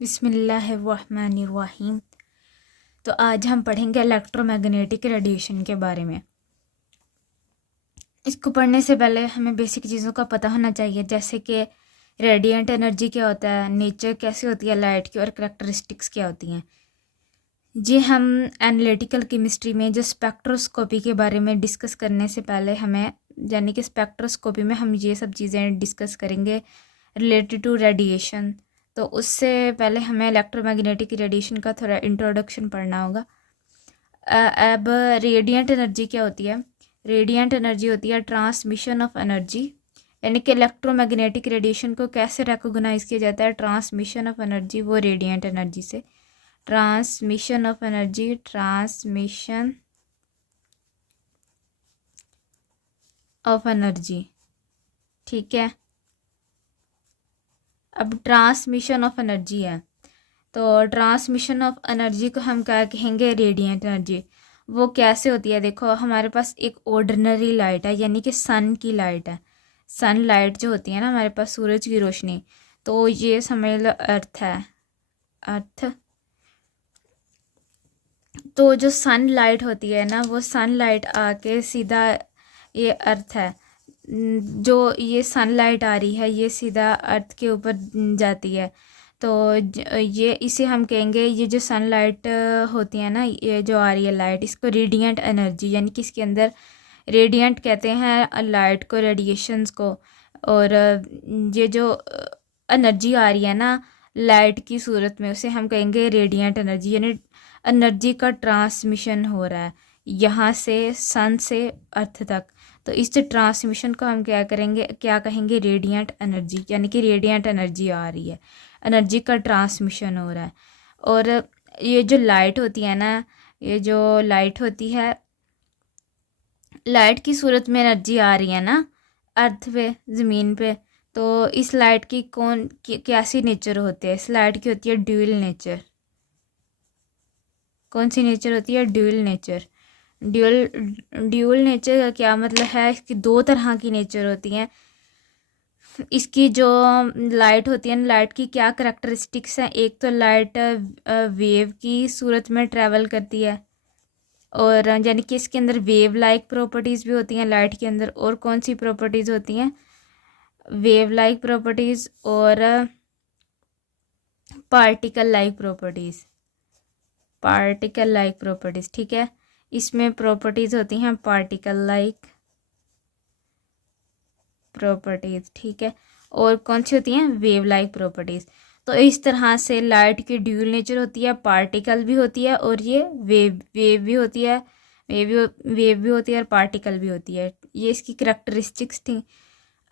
बिस्मिल्लाहिर्रहमानिर्रहीम। तो आज हम पढ़ेंगे इलेक्ट्रोमैग्नेटिक रेडिएशन के बारे में। इसको पढ़ने से पहले हमें बेसिक चीज़ों का पता होना चाहिए, जैसे कि रेडिएंट एनर्जी क्या होता है, नेचर कैसी होती है लाइट की, और करैक्टरिस्टिक्स क्या होती हैं। जी, हम एनालिटिकल केमिस्ट्री में जो स्पेक्ट्रोस्कोपी के बारे में डिस्कस करने से पहले हमें, यानी कि स्पेक्ट्रोस्कोपी में हम ये सब चीज़ें डिस्कस करेंगे रिलेटेड टू रेडिएशन। तो उससे पहले हमें इलेक्ट्रोमैग्नेटिक रेडिएशन का थोड़ा इंट्रोडक्शन पढ़ना होगा। अब रेडिएंट एनर्जी क्या होती है? रेडिएंट एनर्जी होती है ट्रांसमिशन ऑफ एनर्जी, यानी कि इलेक्ट्रोमैग्नेटिक रेडिएशन को कैसे रिकॉग्नाइज किया जाता है? ट्रांसमिशन ऑफ एनर्जी, वो रेडिएंट एनर्जी से। Transmission of energy, transmission of energy, ठीक है। अब ट्रांसमिशन ऑफ एनर्जी है, तो ट्रांसमिशन ऑफ एनर्जी को हम क्या कहेंगे? Radiant energy. वो कैसे होती है? देखो, हमारे पास एक ऑर्डिनरी लाइट है, यानी कि सन की लाइट है। सन लाइट जो होती है ना, हमारे पास सूरज की रोशनी, तो ये समझ लो अर्थ है, अर्थ। तो जो सन लाइट होती है ना, वो सन लाइट आके सीधा, ये अर्थ है, जो ये सनलाइट आ रही है ये सीधा अर्थ के ऊपर जाती है। तो ये इसे हम कहेंगे, ये जो सनलाइट होती है ना, ये जो आ रही है लाइट, इसको रेडिएंट एनर्जी, यानी कि इसके अंदर रेडिएंट कहते हैं लाइट को, रेडिएशंस को। और ये जो एनर्जी आ रही है ना लाइट की सूरत में, उसे हम कहेंगे रेडिएंट एनर्जी, यानी एनर्जी का ट्रांसमिशन हो रहा है यहाँ से सन से अर्थ तक। तो इस ट्रांसमिशन को हम क्या करेंगे, क्या कहेंगे? रेडिएंट एनर्जी, यानी कि रेडिएंट एनर्जी आ रही है, एनर्जी का ट्रांसमिशन हो रहा है। और ये जो लाइट होती है ना, ये जो लाइट होती है, लाइट की सूरत में एनर्जी आ रही है ना अर्थ पे, ज़मीन पे, तो इस लाइट की कैसी नेचर होती है? इस लाइट की होती है ड्यूल नेचर। कौन सी नेचर होती है? Dual nature. ड्यूल नेचर का क्या मतलब है? इसकी दो तरह की नेचर होती हैं। इसकी जो लाइट होती है ना, लाइट की क्या करेक्टरिस्टिक्स हैं? एक तो लाइट वेव की सूरत में ट्रैवल करती है, और यानी कि इसके अंदर वेव लाइक प्रॉपर्टीज़ भी होती हैं लाइट के अंदर। और कौन सी प्रॉपर्टीज़ होती हैं? वेव लाइक प्रॉपर्टीज़ और particle like properties, particle like properties, ठीक है। इसमें प्रॉपर्टीज़ होती हैं पार्टिकल लाइक प्रॉपर्टीज़, ठीक है। और कौन सी होती हैं? Wave like properties. तो इस तरह से लाइट की ड्यूल नेचर होती है, पार्टिकल भी होती है, और ये वेव भी होती है, वेव भी होती है और पार्टिकल भी होती है। ये इसकी करेक्टरिस्टिक्स थी।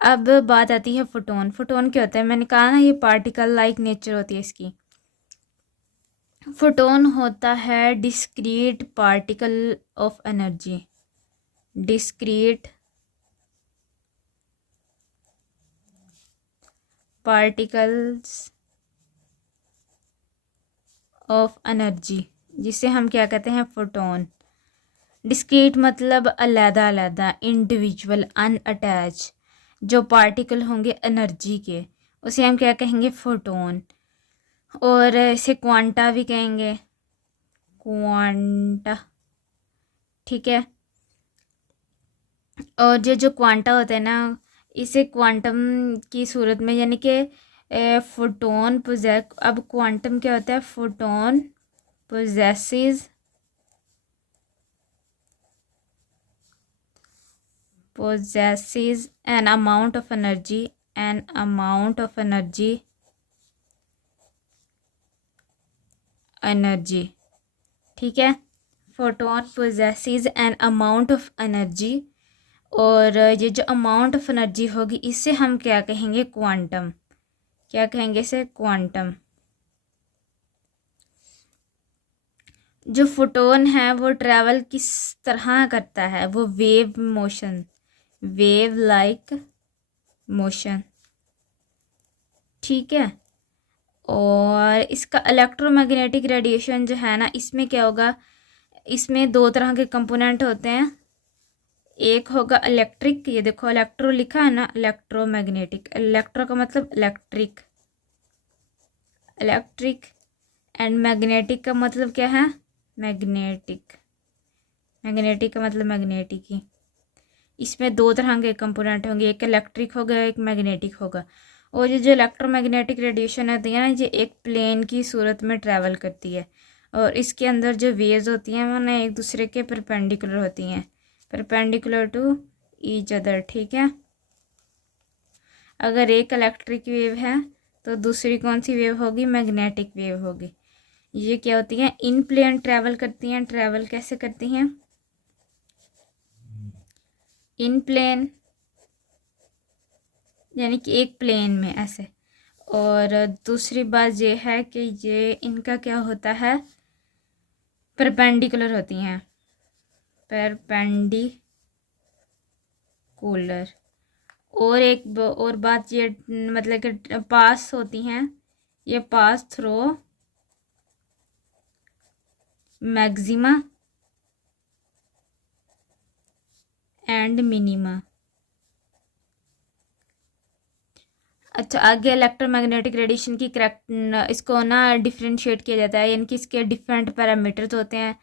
अब बात आती है फोटोन। फोटोन क्या होता है? मैंने कहा ना, ये पार्टिकल लाइक नेचर होती है इसकी। फोटोन होता है discrete particle of energy, discrete particles of energy, जिसे हम क्या कहते हैं? फोटोन। डिस्क्रीट मतलब अलग अलग, इंडिविजुअल, अनअटैच। जो पार्टिकल होंगे एनर्जी के, उसे हम क्या कहेंगे? फोटोन। और इसे क्वांटा भी कहेंगे, क्वांटा, ठीक है। और ये जो क्वांटा होता है ना, इसे क्वांटम की सूरत में, यानी कि फोटोन पोजेस। अब क्वांटम क्या होता है? Photon possesses an amount of energy, energy, ठीक है। Photon possesses an amount of energy, और ये जो अमाउंट ऑफ एनर्जी होगी, इसे हम क्या कहेंगे? क्वांटम। क्या कहेंगे इसे? क्वांटम। जो फोटोन है वो ट्रैवल किस तरह करता है? वो wave motion, wave like motion, ठीक है। और इसका इलेक्ट्रोमैग्नेटिक रेडिएशन जो है ना, इसमें क्या होगा? इसमें दो तरह के कंपोनेंट होते हैं। एक होगा इलेक्ट्रिक, ये देखो इलेक्ट्रो लिखा है ना, इलेक्ट्रोमैग्नेटिक। इलेक्ट्रो का मतलब इलेक्ट्रिक, इलेक्ट्रिक एंड मैग्नेटिक का मतलब क्या है? मैग्नेटिक। मैग्नेटिक का मतलब मैग्नेटिक ही। इसमें दो तरह के कंपोनेंट होंगे, एक इलेक्ट्रिक होगा, एक मैग्नेटिक होगा। और ये जो इलेक्ट्रोमैग्नेटिक रेडिएशन होती है ना, ये एक प्लेन की सूरत में ट्रैवल करती है और इसके अंदर जो वेव्स होती हैं वो ना एक दूसरे के परपेंडिकुलर होती हैं, परपेंडिकुलर टू ईच अदर। ठीक है, अगर एक इलेक्ट्रिक वेव है तो दूसरी कौन सी वेव होगी? मैग्नेटिक वेव होगी। ये क्या होती हैं? इन प्लेन ट्रैवल करती हैं। ट्रैवल कैसे करती हैं? इन प्लेन, यानी कि एक प्लेन में ऐसे। और दूसरी बात ये है कि ये इनका क्या होता है? परपेंडिकुलर होती हैं, परपेंडिकुलर। और एक और बात ये मतलब कि पास होती हैं, ये pass through maxima and minima. अच्छा, आगे इलेक्ट्रोमैग्नेटिक रेडिएशन की करेक्ट इसको ना डिफ्रेंशिएट किया जाता है, यानी कि इसके डिफरेंट पैरामीटर्स होते हैं,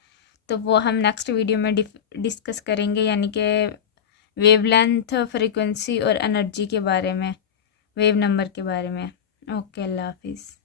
तो वो हम नेक्स्ट वीडियो में डिस्कस करेंगे, यानी कि वेवलेंथ, फ्रीक्वेंसी और एनर्जी के बारे में, वेव नंबर के बारे में। ओके, अल्लाह हाफिज़।